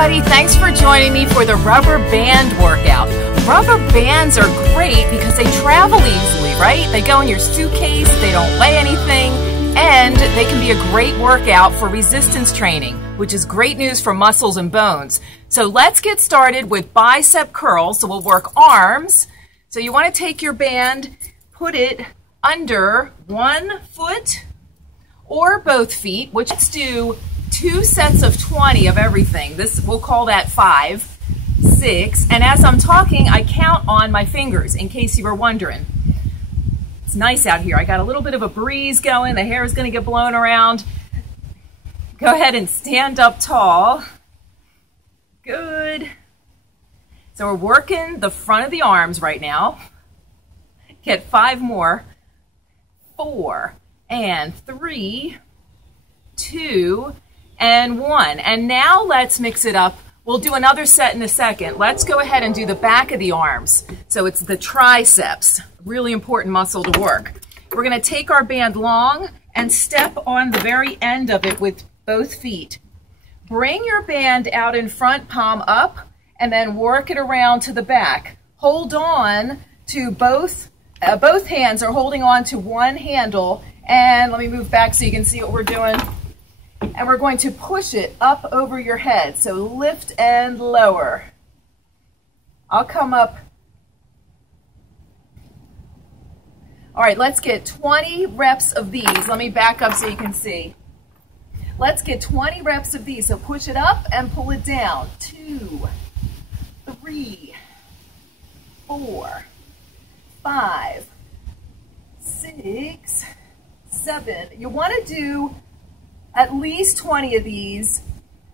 everybody, thanks for joining me for the rubber band workout. Rubber bands are great because they travel easily, right? They go in your suitcase, they don't weigh anything, and they can be a great workout for resistance training, which is great news for muscles and bones. So let's get started with bicep curls. So we'll work arms. So you want to take your band, put it under one foot or both feet, which let's do 2 sets of 20 of everything. This, we'll call that 5, 6, and as I'm talking, I count on my fingers in case you were wondering. It's nice out here. I got a little bit of a breeze going. The hair is going to get blown around. Go ahead and stand up tall. Good. So we're working the front of the arms right now. Get 5 more. 4 and 3, 2, and 1. And now let's mix it up. We'll do another set in a second. Let's go ahead and do the back of the arms. So it's the triceps, really important muscle to work. We're going to take our band long and step on the very end of it with both feet. Bring your band out in front, palm up, and then work it around to the back. Hold on to both hands are holding on to one handle. And let me move back so you can see what we're doing. And we're going to push it up over your head. So lift and lower. I'll come up. All right, let's get 20 reps of these. Let me back up so you can see. Let's get 20 reps of these. So push it up and pull it down. 2, 3, 4, 5, 6, 7. You want to do at least 20 of these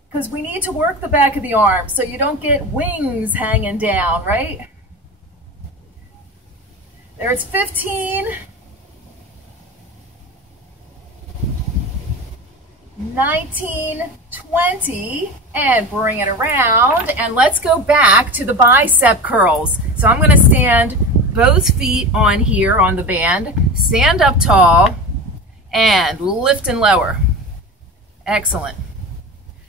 because we need to work the back of the arm so you don't get wings hanging down, right? There's 15, 19, 20, and bring it around. And let's go back to the bicep curls. So I'm going to stand both feet on here on the band, stand up tall, and lift and lower. Excellent.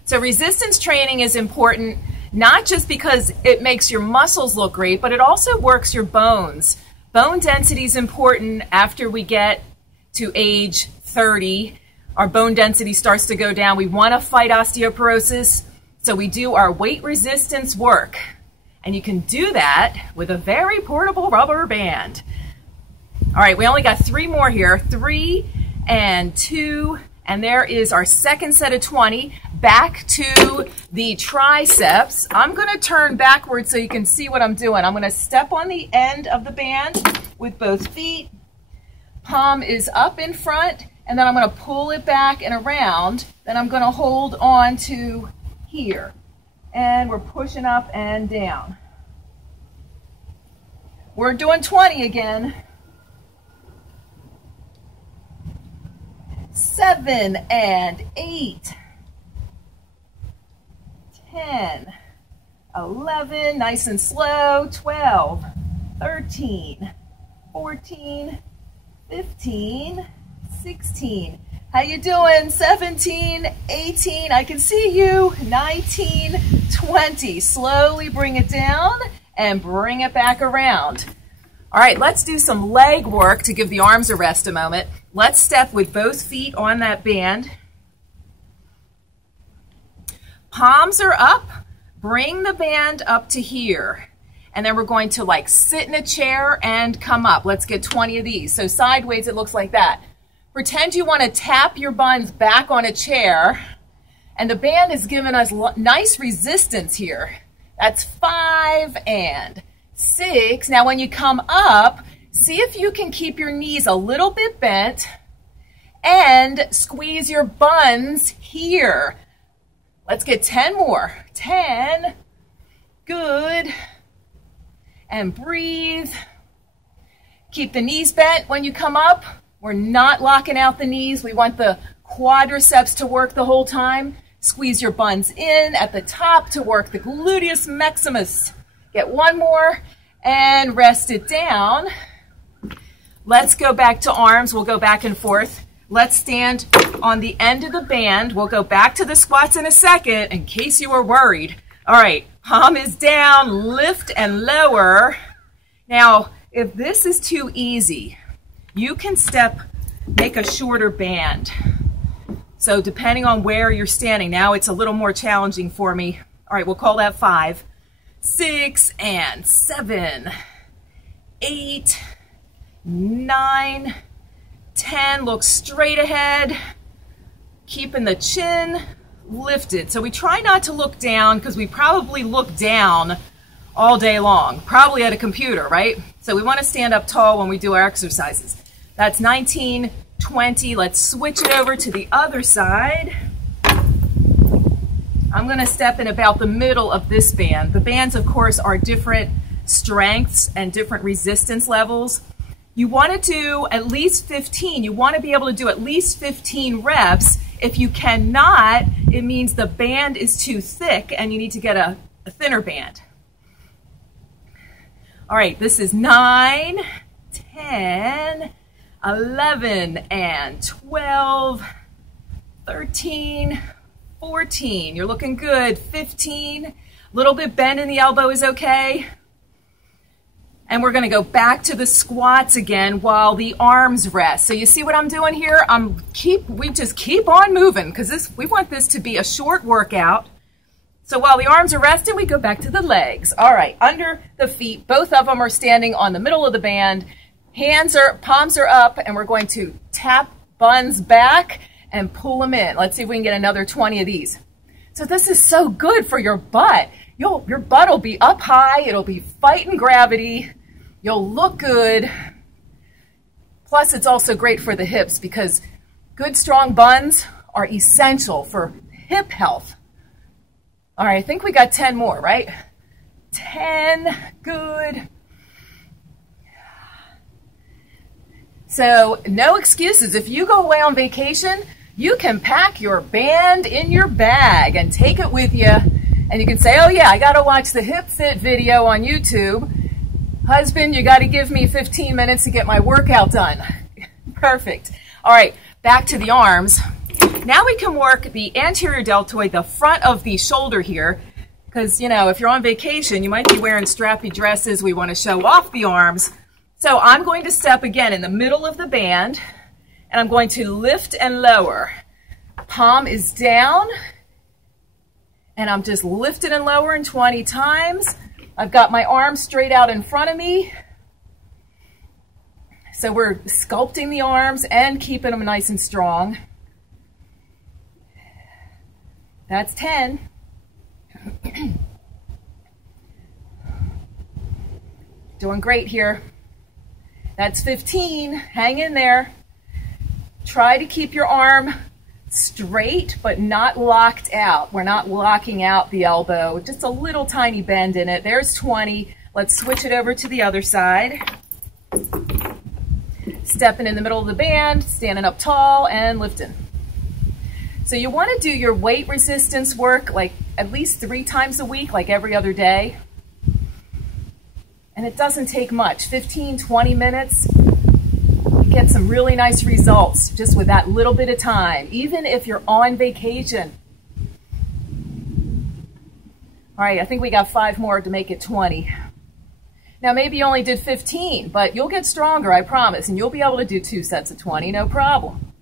So resistance training is important, not just because it makes your muscles look great, but it also works your bones. Bone density is important after we get to age 30. Our bone density starts to go down. We want to fight osteoporosis, so we do our weight resistance work. And you can do that with a very portable rubber band. All right, we only got 3 more here. 3 and 2, and there is our second set of 20. Back to the triceps. I'm going to turn backwards so you can see what I'm doing. I'm going to step on the end of the band with both feet. Palm is up in front, and then I'm going to pull it back and around. Then I'm going to hold on to here. And we're pushing up and down. We're doing 20 again. 7 and 8, 10, 11, nice and slow, 12, 13, 14, 15, 16. How you doing? 17, 18, I can see you, 19, 20. Slowly bring it down and bring it back around. All right, let's do some leg work to give the arms a rest a moment. Let's step with both feet on that band. Palms are up. Bring the band up to here. And then we're going to like sit in a chair and come up. Let's get 20 of these. So sideways, it looks like that. Pretend you want to tap your buns back on a chair. And the band is giving us nice resistance here. That's 5 and 6. Now when you come up, see if you can keep your knees a little bit bent and squeeze your buns here. Let's get 10 more. 10. Good. And breathe. Keep the knees bent when you come up. We're not locking out the knees. We want the quadriceps to work the whole time. Squeeze your buns in at the top to work the gluteus maximus. Get 1 more and rest it down. Let's go back to arms. We'll go back and forth. Let's stand on the end of the band. We'll go back to the squats in a second in case you were worried. All right, palm is down, lift and lower. Now, if this is too easy, you can make a shorter band. So depending on where you're standing, now it's a little more challenging for me. All right, we'll call that 5, 6, and 7, 8, 9, 10. Look straight ahead, keeping the chin lifted. So we try not to look down because we probably look down all day long, probably at a computer, right? So we want to stand up tall when we do our exercises. That's 19, 20. Let's switch it over to the other side. I'm going to step in about the middle of this band. The bands, of course, are different strengths and different resistance levels. You want to do at least 15. You want to be able to do at least 15 reps. If you cannot, it means the band is too thick and you need to get a thinner band. All right, this is 9, 10, 11, and 12, 13, 14. You're looking good. 15. A little bit bend in the elbow is okay. And we're going to go back to the squats again while the arms rest. So you see what I'm doing here? We just keep on moving because we want this to be a short workout. So while the arms are resting, we go back to the legs. All right, under the feet, both of them are standing on the middle of the band. Palms are up, and we're going to tap buns back and pull them in. Let's see if we can get another 20 of these. So this is so good for your butt. Your butt will be up high. It'll be fighting gravity. You'll look good. Plus, it's also great for the hips because good, strong buns are essential for hip health. All right, I think we got 10 more, right? 10, good. So no excuses. If you go away on vacation, you can pack your band in your bag and take it with you. And you can say, oh yeah, I got to watch the Hipfit video on YouTube. Husband, you got to give me 15 minutes to get my workout done. Perfect. All right, back to the arms. Now we can work the anterior deltoid, the front of the shoulder here, because, you know, if you're on vacation, you might be wearing strappy dresses. We want to show off the arms. So I'm going to step again in the middle of the band, and I'm going to lift and lower. Palm is down, and I'm just lifting and lowering 20 times. I've got my arms straight out in front of me. So we're sculpting the arms and keeping them nice and strong. That's 10. Doing great here. That's 15. Hang in there. Try to keep your arm straight but not locked out. We're not locking out the elbow. Just a little tiny bend in it. There's 20. Let's switch it over to the other side. Stepping in the middle of the band, standing up tall and lifting. So you want to do your weight resistance work like at least 3 times a week, like every other day. And it doesn't take much, 15, 20 minutes. You get some really nice results just with that little bit of time, even if you're on vacation. All right, I think we got 5 more to make it 20. Now maybe you only did 15, but you'll get stronger, I promise, and you'll be able to do 2 sets of 20, no problem.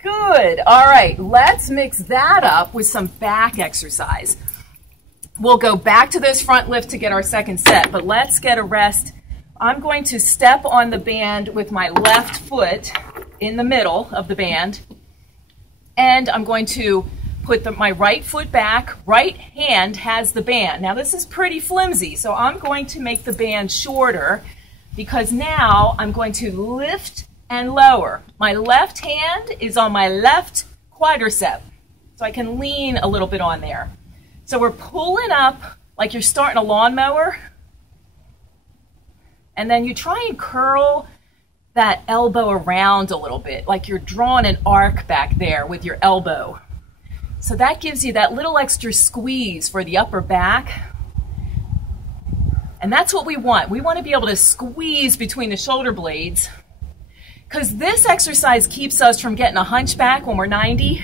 Good. All right, let's mix that up with some back exercise. We'll go back to this front lift to get our second set, but let's get a rest. I'm going to step on the band with my left foot in the middle of the band, and I'm going to put my right foot back. Right hand has the band. Now this is pretty flimsy, so I'm going to make the band shorter because now I'm going to lift and lower. My left hand is on my left quadricep, so I can lean a little bit on there. So we're pulling up like you're starting a lawnmower, and then you try and curl that elbow around a little bit, like you're drawing an arc back there with your elbow. So that gives you that little extra squeeze for the upper back. And that's what we want. We want to be able to squeeze between the shoulder blades, because this exercise keeps us from getting a hunchback when we're 90.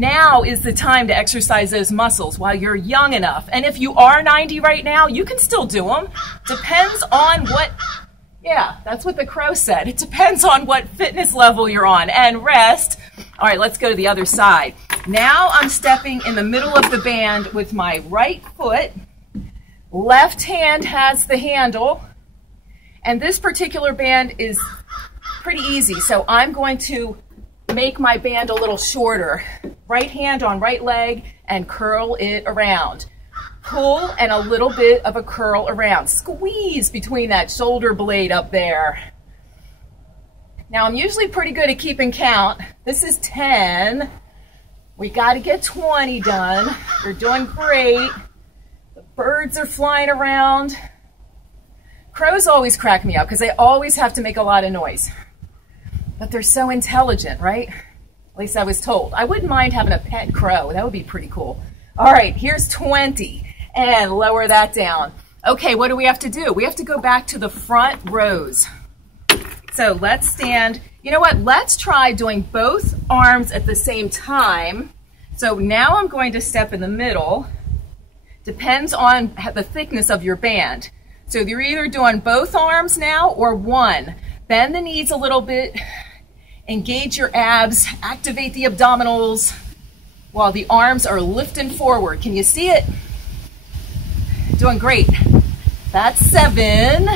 Now is the time to exercise those muscles while you're young enough. And if you are 90 right now, you can still do them. Depends on what, yeah, that's what the crow said. It depends on what fitness level you're on. And rest. All right, let's go to the other side. Now I'm stepping in the middle of the band with my right foot. Left hand has the handle. And this particular band is pretty easy. So I'm going to make my band a little shorter. Right hand on right leg and curl it around. Pull and a little bit of a curl around. Squeeze between that shoulder blade up there. Now I'm usually pretty good at keeping count. This is 10. We got to get 20 done. You're doing great. The birds are flying around. Crows always crack me up because they always have to make a lot of noise. But they're so intelligent, right? At least I was told. I wouldn't mind having a pet crow. That would be pretty cool. All right, here's 20. And lower that down. Okay, what do we have to do? We have to go back to the front rows. So let's stand. You know what? Let's try doing both arms at the same time. So now I'm going to step in the middle. Depends on the thickness of your band. So you're either doing both arms now or one. Bend the knees a little bit. Engage your abs. Activate the abdominals while the arms are lifting forward. Can you see it? Doing great. That's 7.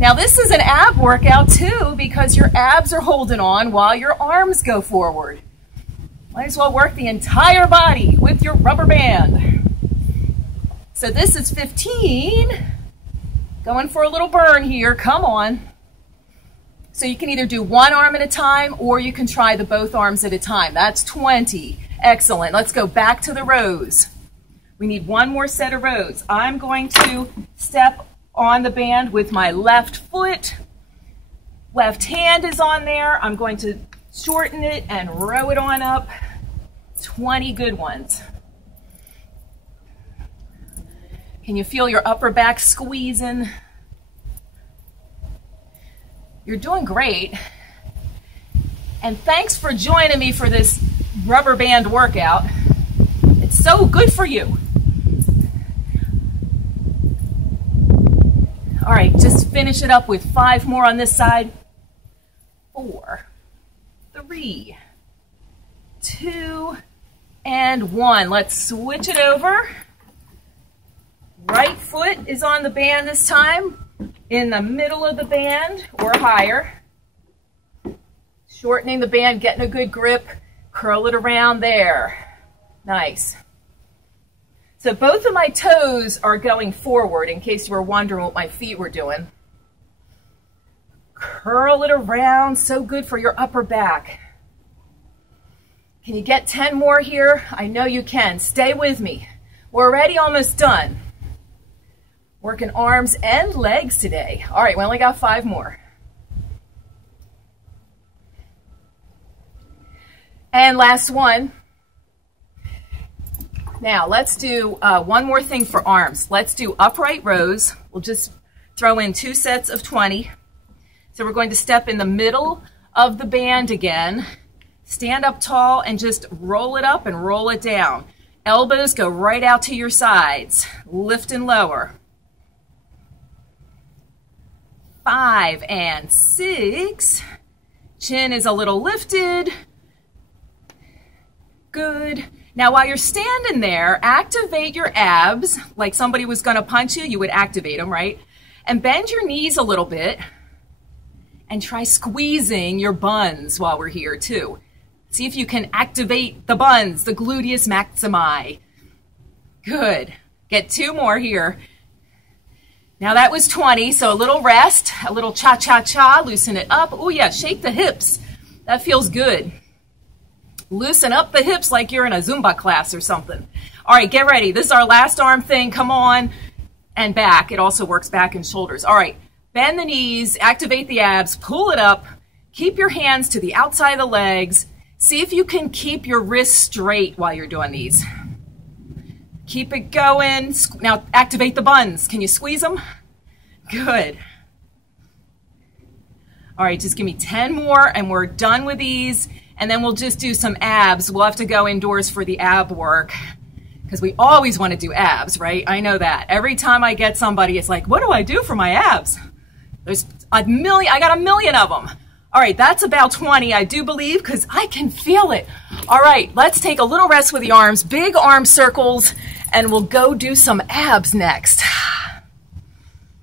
Now this is an ab workout too because your abs are holding on while your arms go forward. Might as well work the entire body with your rubber band. So this is 15. Going for a little burn here. Come on. So you can either do one arm at a time or you can try the both arms at a time. That's 20. Excellent. Let's go back to the rows. We need one more set of rows. I'm going to step on the band with my left foot. Left hand is on there. I'm going to shorten it and row it on up. 20 good ones. Can you feel your upper back squeezing? You're doing great. And thanks for joining me for this rubber band workout. It's so good for you. All right, just finish it up with 5 more on this side. 4, 3, 2, and 1. Let's switch it over. Right foot is on the band this time, in the middle of the band or higher. Shortening the band, getting a good grip, curl it around there. Nice. So both of my toes are going forward in case you were wondering what my feet were doing. Curl it around, so good for your upper back. Can you get 10 more here? I know you can. Stay with me. We're already almost done. Working arms and legs today. All right, we only got 5 more. And last one. Now, let's do one more thing for arms. Let's do upright rows. We'll just throw in 2 sets of 20. So we're going to step in the middle of the band again. Stand up tall and just roll it up and roll it down. Elbows go right out to your sides. Lift and lower. 5 and 6. Chin is a little lifted. Good. Now, while you're standing there, activate your abs. Like somebody was going to punch you, you would activate them, right? And bend your knees a little bit. And try squeezing your buns while we're here, too. See if you can activate the buns, the gluteus maximi. Good. Get 2 more here. Now, that was 20, so a little rest, a little cha-cha-cha, loosen it up. Oh, yeah, shake the hips. That feels good. Loosen up the hips like you're in a Zumba class or something. All right, get ready. This is our last arm thing. Come on. And back. It also works back and shoulders. All right, bend the knees, activate the abs, pull it up. Keep your hands to the outside of the legs. See if you can keep your wrists straight while you're doing these. Keep it going. Now activate the buns. Can you squeeze them? Good. All right, just give me 10 more and we're done with these. and then we'll just do some abs. We'll have to go indoors for the ab work because we always want to do abs, right? I know that. Every time I get somebody, it's like, what do I do for my abs? There's a million, I got a million of them. All right, that's about 20, I do believe, because I can feel it. All right, let's take a little rest with the arms, big arm circles, and we'll go do some abs next.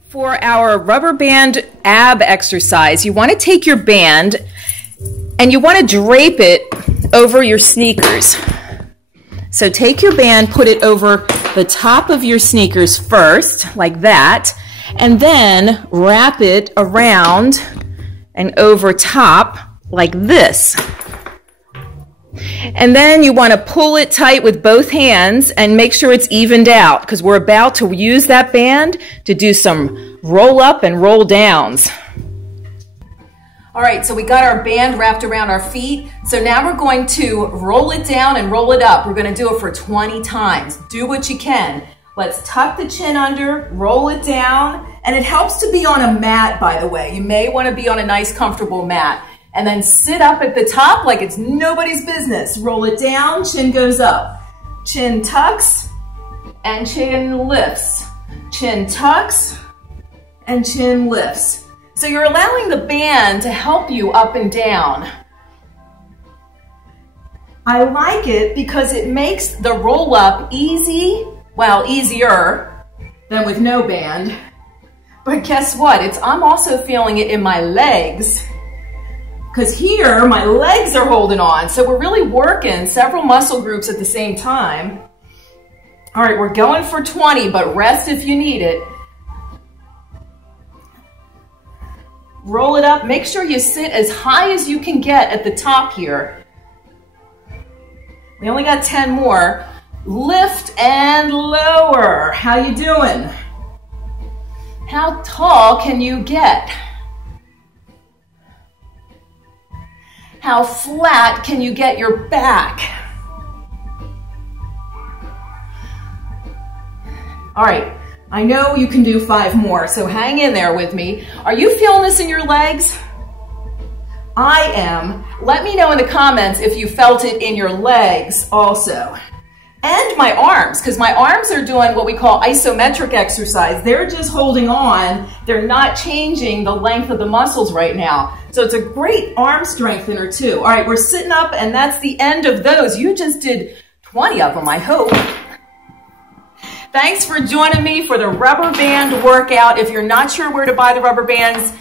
For our rubber band ab exercise, you want to take your band and you want to drape it over your sneakers. So take your band, put it over the top of your sneakers first, like that, and then wrap it around and over top like this. And then you want to pull it tight with both hands and make sure it's evened out because we're about to use that band to do some roll up and roll downs. All right, so we got our band wrapped around our feet. So now we're going to roll it down and roll it up. We're going to do it for 20 times. Do what you can. Let's tuck the chin under, roll it down, and it helps to be on a mat, by the way. You may want to be on a nice, comfortable mat. And then sit up at the top like it's nobody's business. Roll it down, chin goes up. Chin tucks, and chin lifts. Chin tucks, and chin lifts. So you're allowing the band to help you up and down. I like it because it makes the roll up easy, well, easier than with no band. But guess what? I'm also feeling it in my legs because here my legs are holding on. So we're really working several muscle groups at the same time. All right, we're going for 20, but rest if you need it. Roll it up. Make sure you sit as high as you can get at the top here. We only got 10 more. Lift and lower. How you doing? How tall can you get? How flat can you get your back? All right, I know you can do 5 more, so hang in there with me. Are you feeling this in your legs? I am. Let me know in the comments if you felt it in your legs also. And my arms, because my arms are doing what we call isometric exercise. They're just holding on. They're not changing the length of the muscles right now. So it's a great arm strengthener too. All right, we're sitting up and that's the end of those. You just did 20 of them, I hope. Thanks for joining me for the rubber band workout. If you're not sure where to buy the rubber bands,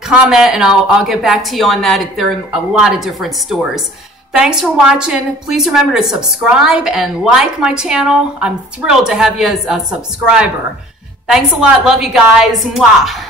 comment and I'll get back to you on that. They're in a lot of different stores. Thanks for watching. Please remember to subscribe and like my channel. I'm thrilled to have you as a subscriber. Thanks a lot. Love you guys. Mwah.